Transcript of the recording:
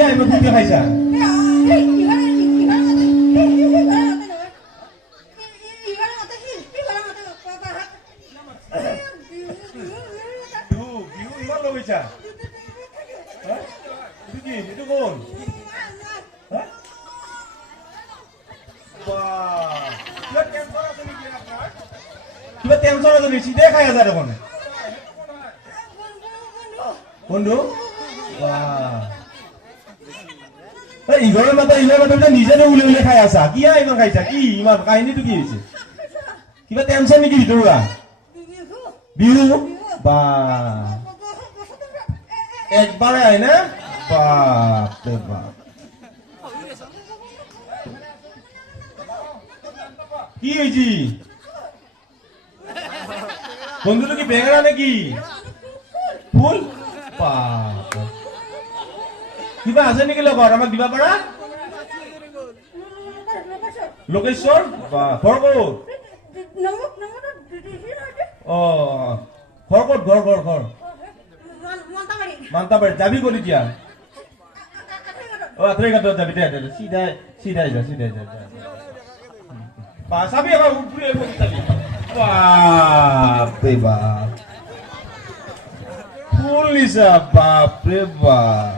আহিব তুমি খাইছা বিহু ইমান লগাইছা এইটো কি এইটো কোন কিবা টেনশন আছে নেকি চিধে খাই আছে দেখোন বন্ধু ইঘৰৰ মাতা নিজে উলি উলি খাই আছা কি ইমান খাইছা কি ইমান কাহিনীটো কি হৈছে কিবা টেনশন নেকি ভিতৰুৱা বিহু বা একবাৰে আহে না বাপৰে বাপ কি হয়েছি বন্ধুটো কি বেঙেনা নাকি ফুল কিবা আছে নেকি লগত আমাক দিবা পাৰা লোকেশ্বৰ বা ঘৰ ক'ত ঘৰ ক'ত ঘৰ মান্তাবাৰী যাবি কৰি দিয়া আঠেই ঘাটত যাবি দে চিধাই যা চাবি এবাৰ বাপৰে বাপ ফুল নিছা বাপৰে বাপ